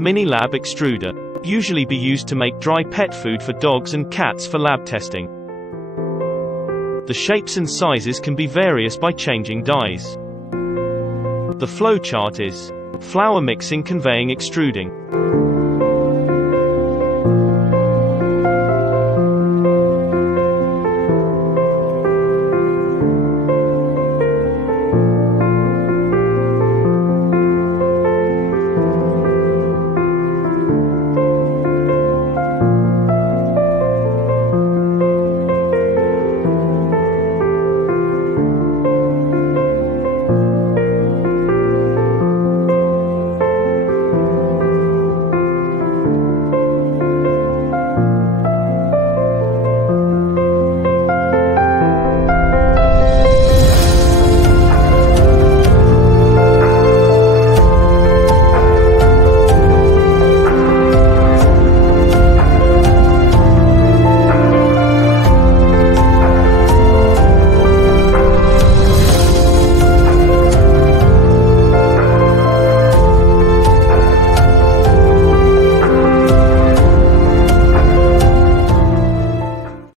Mini lab extruder. Usually be used to make dry pet food for dogs and cats for lab testing. The shapes and sizes can be various by changing dies. The flow chart is flour mixing, conveying, extruding.